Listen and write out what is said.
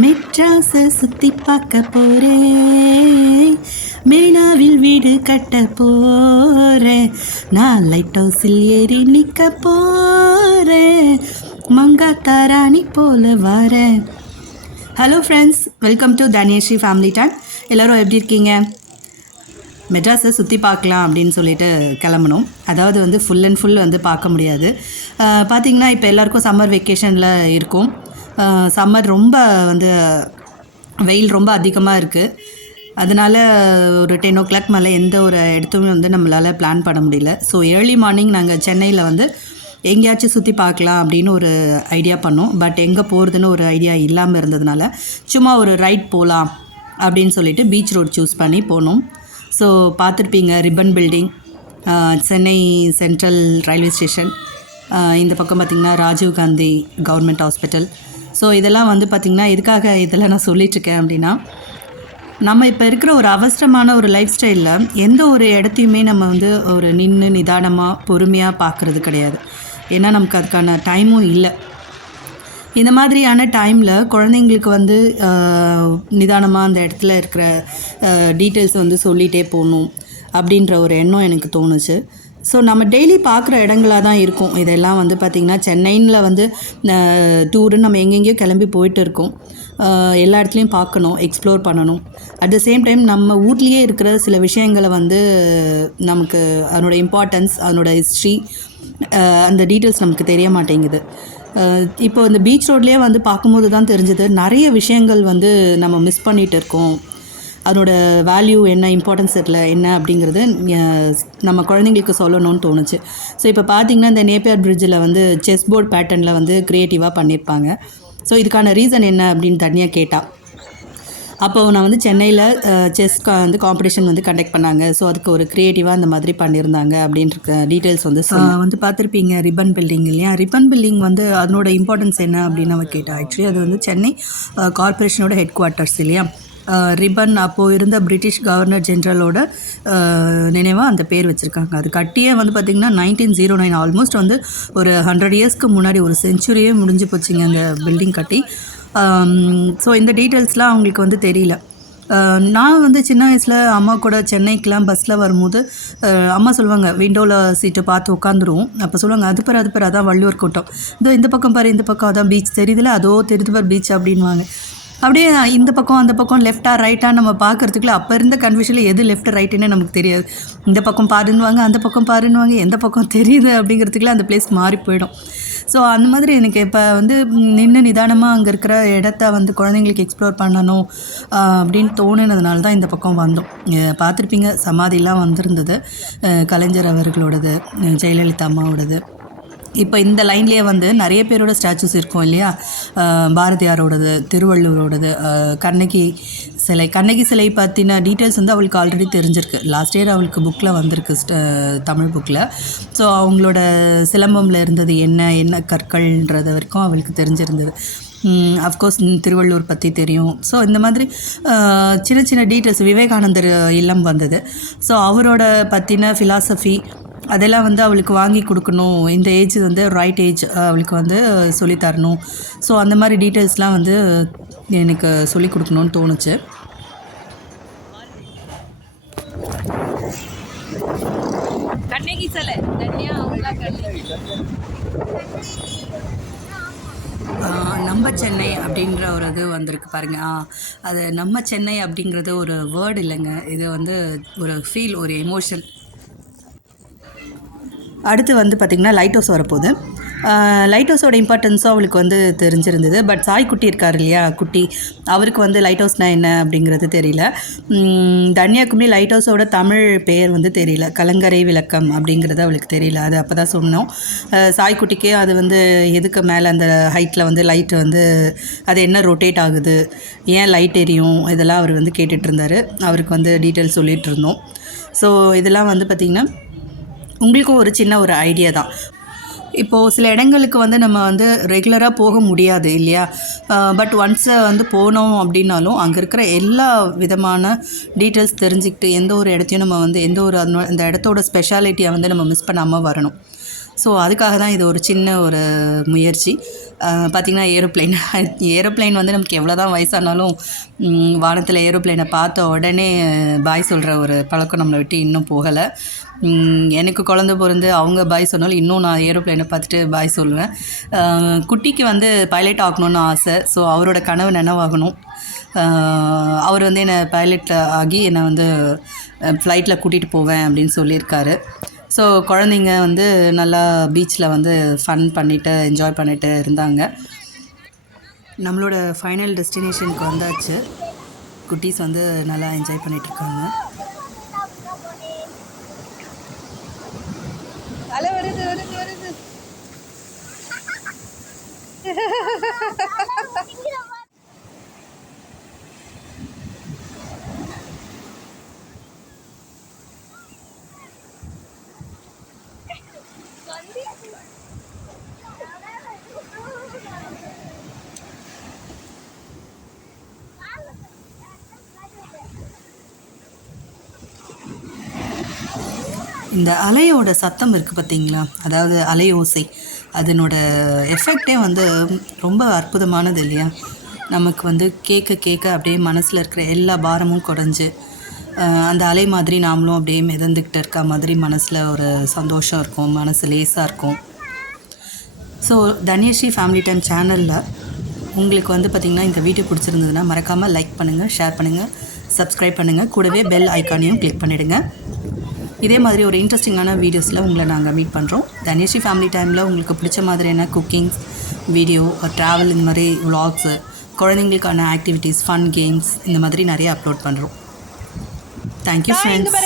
மெட்ராஸை சுற்றி பார்க்க போகிறேன், மெரினாவில் வீடு கட்ட போகிறேன், நான் லைட் ஹவுஸில் ஏறி நிற்க போகிறேன், மங்காத்தாராணி போல வரேன். Hello friends, welcome to Dhanyashree family time. எல்லோரும் எப்படி இருக்கீங்க? மெட்ராஸை சுற்றி பார்க்கலாம் அப்படின்னு சொல்லிட்டு கிளம்பணும். அதாவது வந்து ஃபுல் அண்ட் ஃபுல் வந்து பார்க்க முடியாது. பார்த்திங்கன்னா இப்போ எல்லாேருக்கும் சம்மர் வெக்கேஷனில் இருக்கும். சம்மர் ரொம்ப வந்து வெயில் ரொம்ப அதிகமாக இருக்குது. அதனால் ஒரு 10 o'clock மேலே எந்த ஒரு இடத்துமே வந்து நம்மளால் பிளான் பண்ண முடியல. ஸோ ஏர்லி மார்னிங் நாங்கள் சென்னையில் வந்து எங்கேயாச்சும் சுற்றி பார்க்கலாம் அப்படின்னு ஒரு ஐடியா பண்ணோம். பட் எங்கே போகிறதுன்னு ஒரு ஐடியா இல்லாமல் இருந்ததுனால சும்மா ஒரு ரைட் போகலாம் அப்படின்னு சொல்லிட்டு பீச் ரோட் சூஸ் பண்ணி போனோம். ஸோ பார்த்துருப்பீங்க, Ripon building, Chennai central railway station, இந்த பக்கம் பார்த்திங்கன்னா Rajiv Gandhi government hospital. So இதெல்லாம் வந்து பார்த்திங்கன்னா எதுக்காக இதெல்லாம் நான் சொல்லிகிட்ருக்கேன் அப்படின்னா, நம்ம இப்போ இருக்கிற ஒரு அவசரமான ஒரு லைஃப் ஸ்டைலில் எந்த ஒரு இடத்தையுமே நம்ம வந்து ஒரு நின்று நிதானமாக பொறுமையாக பார்க்குறது கிடையாது. ஏன்னா நமக்கு அதுக்கான டைமும் இல்லை. இந்த மாதிரியான டைமில் குழந்தைங்களுக்கு வந்து நிதானமாக அந்த இடத்துல இருக்கிற டீட்டெயில்ஸ் வந்து சொல்லிகிட்டே போகணும் அப்படின்ற ஒரு எண்ணம் எனக்கு தோணுச்சு. ஸோ நம்ம டெய்லி பார்க்குற இடங்களாக தான் இருக்கும் இதெல்லாம். வந்து பார்த்திங்கன்னா சென்னையில் வந்து டூருன்னு நம்ம எங்கெங்கேயோ கிளம்பி போயிட்டு இருக்கோம். எல்லா இடத்துலையும் பார்க்கணும், எக்ஸ்ப்ளோர் பண்ணணும். அட் த சேம் டைம் நம்ம வீட்லேயே இருக்கிற சில விஷயங்களை வந்து நமக்கு அதனோட இம்பார்ட்டன்ஸ், அதனோட ஹிஸ்ட்ரி, அந்த டீட்டெயில்ஸ் நமக்கு தெரிய மாட்டேங்குது. இப்போ இந்த பீச் ரோட்லேயே வந்து பார்க்கும்போது தான் தெரிஞ்சது, நிறைய விஷயங்கள் வந்து நம்ம மிஸ் பண்ணிகிட்டு இருக்கோம். அதனோட வேல்யூ என்ன, இம்பார்ட்டன்ஸ் என்ன அப்படிங்கிறது நம்ம குழந்தைங்களுக்கு சொல்லணும்னு தோணுச்சு. ஸோ இப்போ பார்த்திங்கன்னா இந்த நேப்பியர் பிரிட்ஜில் வந்து செஸ் போர்ட் பேட்டர்னில் வந்து க்ரியேட்டிவாக பண்ணியிருப்பாங்க. ஸோ இதுக்கான ரீசன் என்ன அப்படின்னு தனியாக கேட்டால், அப்போது நான் வந்து சென்னையில் செஸ் வந்து காம்படிஷன் வந்து கண்டக்ட் பண்ணாங்க. ஸோ அதுக்கு ஒரு க்ரியேட்டிவாக அந்த மாதிரி பண்ணியிருந்தாங்க அப்படின்ற டீட்டெயில்ஸ் வந்து பார்த்துருப்பீங்க. ரிப்பன் பில்டிங் இல்லையா? ரிப்பன் பில்டிங் வந்து அதனோட இம்பார்ட்டன்ஸ் என்ன அப்படின்னு நம்ம கேட்டால், ஆக்சுவலி அது வந்து சென்னை கார்பரேஷனோட ஹெட் குவார்ட்டர்ஸ் இல்லையா? ரிப்பன் அப்போது இருந்த பிரிட்டிஷ் கவர்னர் ஜென்ரலோட நினைவாக அந்த பேர் வச்சுருக்காங்க. அது கட்டியே வந்து பார்த்திங்கன்னா 1909, ஆல்மோஸ்ட் வந்து ஒரு 100 இயர்ஸ்க்கு முன்னாடி, ஒரு செஞ்சுரியே முடிஞ்சு போச்சுங்க அந்த பில்டிங் கட்டி. ஸோ இந்த டீட்டெயில்ஸ்லாம் அவங்களுக்கு வந்து தெரியல. நான் வந்து சின்ன வயசில் அம்மா கூட சென்னைக்கெலாம் பஸ்ஸில் வரும்போது அம்மா சொல்லுவாங்க, விண்டோவில் சீட்டை பார்த்து உட்காந்துருவோம். அப்போ சொல்லுவாங்க, அது பேர் அதான் வள்ளுவர் கோட்டம், இந்த பக்கம் பாரு, இந்த பக்கம் அதான் பீச் தெரியுதுல, அதோ தெரியுது பாரு பீச் அப்படின்வாங்க. அப்படியே இந்த பக்கம் அந்த பக்கம் லெஃப்டாக ரைட்டாக நம்ம பார்க்குறதுக்குள்ள அப்போ இருந்த கன்ஃபியூஷனில் எது லெஃப்ட் ரைட்டுன்னு நமக்கு தெரியாது. இந்த பக்கம் பாருன்னுவாங்க, அந்த பக்கம் பாருன்னுவாங்க, எந்த பக்கம் தெரியுது அப்படிங்கிறதுக்குள்ள அந்த பிளேஸ் மாறி போயிடும். ஸோ அந்த மாதிரி எனக்கு இப்போ வந்து நின்று நிதானமாக அங்கே இருக்கிற இடத்த வந்து குழந்தைங்களுக்கு எக்ஸ்ப்ளோர் பண்ணணும் அப்படின்னு தோணுனதுனால தான் இந்த பக்கம் வந்தோம். பார்த்துருப்பீங்க, சமாதிலாம் வந்திருந்தது, கலைஞர் அவர்களோடது, ஜெயலலிதா அம்மாவோடது. இப்போ இந்த லைன்லேயே வந்து நிறைய பேரோட ஸ்டாச்சூஸ் இருக்கும் இல்லையா? பாரதியாரோடது, திருவள்ளுவரோடது, கண்ணகி சிலை பற்றின டீட்டெயில்ஸ் வந்து அவளுக்கு ஆல்ரெடி தெரிஞ்சிருக்கு. லாஸ்ட் இயர் அவளுக்கு புக்கில் வந்திருக்கு, தமிழ் புக்கில். ஸோ அவங்களோட சிலம்பமில் இருந்தது என்ன கற்கள்ன்றது வரைக்கும் அவளுக்கு தெரிஞ்சிருந்தது. அஃப்கோர்ஸ் திருவள்ளுவர் பற்றி தெரியும். ஸோ இந்த மாதிரி சின்ன சின்ன டீட்டெயில்ஸ், விவேகானந்தர் இல்லம் வந்தது. ஸோ அவரோட பற்றின ஃபிலாசபி அதெல்லாம் வந்து அவளுக்கு வாங்கி கொடுக்கணும். இந்த ஏஜ் வந்து ரைட் ஏஜ், அவளுக்கு வந்து சொல்லித்தரணும். ஸோ அந்த மாதிரி டீட்டெயில்ஸ்லாம் வந்து எனக்கு சொல்லி கொடுக்கணும்னு தோணுச்சு. நம்ம சென்னை அப்படிங்கிற ஒரு இது வந்திருக்கு பாருங்கள். அது நம்ம சென்னை அப்படிங்கிறது ஒரு வேர்டு இல்லைங்க, இது வந்து ஒரு ஃபீல், ஒரு எமோஷன். அடுத்து வந்து பார்த்திங்கன்னா லைட் ஹவுஸ் வரப்போகுது. லைட் ஹவுஸோட இம்பார்ட்டன்ஸும் அவளுக்கு வந்து தெரிஞ்சிருந்தது. பட் சாய் குட்டி இருக்கார் இல்லையா, குட்டி, அவருக்கு வந்து லைட் ஹவுஸ்னால் என்ன அப்படிங்கிறது தெரியல. கன்னியாகுமரி லைட் ஹவுஸோட தமிழ் பெயர் வந்து தெரியல, கலங்கரை விளக்கம் அப்படிங்கிறது அவளுக்கு தெரியல. அது அப்போ தான் சொன்னோம். சாய் குட்டிக்கே அது வந்து எதுக்கு மேலே அந்த ஹைட்டில் வந்து லைட் வந்து அது என்ன ரொட்டேட் ஆகுது, ஏன் லைட் எரியும், இதெல்லாம் அவர் வந்து கேட்டுட்ருந்தார். அவருக்கு வந்து டீட்டெயில்ஸ் சொல்லிகிட்டு இருந்தோம். ஸோ இதெல்லாம் வந்து பார்த்திங்கன்னா உங்களுக்கும் ஒரு சின்ன ஒரு ஐடியா தான். இப்போது சில இடங்களுக்கு வந்து நம்ம வந்து ரெகுலராக போக முடியாது இல்லையா? பட் ஒன்ஸ் வந்து போனோம் அப்படின்னாலும் அங்கே இருக்கிற எல்லா விதமான டீட்டெயில்ஸ் தெரிஞ்சுக்கிட்டு எந்த ஒரு இடத்தையும் நம்ம வந்து அந்த இடத்தோட ஸ்பெஷாலிட்டியை வந்து நம்ம மிஸ் பண்ணாமல் வரணும். ஸோ அதுக்காக தான் இது ஒரு சின்ன ஒரு முயற்சி. பார்த்திங்கன்னா ஏரோப்ளைன் வந்து நமக்கு எவ்வளோ தான் வயசானாலும் வானத்தில் ஏரோப்ளைனை பார்த்த உடனே பாய் சொல்கிற ஒரு பழக்கம் நம்மளை விட்டு இன்னும் போகலை. எனக்கு குழந்த பிறந்து அவங்க பாய் சொன்னாலும் இன்னும் நான் ஏரோப்ளைனை பார்த்துட்டு பாய் சொல்லுவேன். குட்டிக்கு வந்து பைலட் ஆகணும்னு ஆசை. ஸோ அவரோட கனவு நினைவாகணும். அவர் வந்து என்னை பைலட் ஆகி என்னை வந்து ஃப்ளைட்டில் கூட்டிகிட்டு போவேன் அப்படின்னு சொல்லியிருக்காரு. ஸோ குழந்தைங்க வந்து நல்லா பீச்சில் வந்து ஃபன் பண்ணிவிட்டு என்ஜாய் பண்ணிட்டு இருந்தாங்க. நம்மளோட ஃபைனல் டெஸ்டினேஷனுக்கு வந்தாச்சு. குட்டீஸ் வந்து நல்லா என்ஜாய் பண்ணிகிட்ருக்காங்க. இந்த அலையோட சத்தம் இருக்குது பார்த்தீங்களா, அதாவது அலை ஓசை, அதனோட எஃபெக்டே வந்து ரொம்ப அற்புதமானது இல்லையா? நமக்கு வந்து கேட்க கேட்க அப்படியே மனசில் இருக்கிற எல்லா பாரமும் குறைஞ்சு அந்த அலை மாதிரி நாமளும் அப்படியே மிதந்துக்கிட்டு இருக்க மாதிரி மனசில் ஒரு சந்தோஷம் இருக்கும், மனசு லேசாக இருக்கும். ஸோ தன்யஸ்ரீ ஃபேமிலி டைம் சேனலில் உங்களுக்கு வந்து பார்த்திங்கன்னா இந்த வீடியோ பிடிச்சிருந்ததுன்னா மறக்காமல் லைக் பண்ணுங்கள், ஷேர் பண்ணுங்கள், சப்ஸ்கிரைப் பண்ணுங்கள், கூடவே பெல் ஐக்கானையும் கிளிக் பண்ணிவிடுங்க. இதே மாதிரி ஒரு இன்ட்ரெஸ்டிங்கான வீடியோஸில் உங்களை நாங்கள் மீட் பண்ணுறோம். தன்யஸ்ரீ ஃபேமிலி டைமில் உங்களுக்கு பிடிச்ச மாதிரியான குக்கிங்ஸ் வீடியோ, ட்ராவல், இந்த மாதிரி விலாக்ஸு, குழந்தைங்களுக்கான ஆக்டிவிட்டீஸ், ஃபன் கேம்ஸ், இந்த மாதிரி நிறைய அப்லோட் பண்ணுறோம். Thank you friends.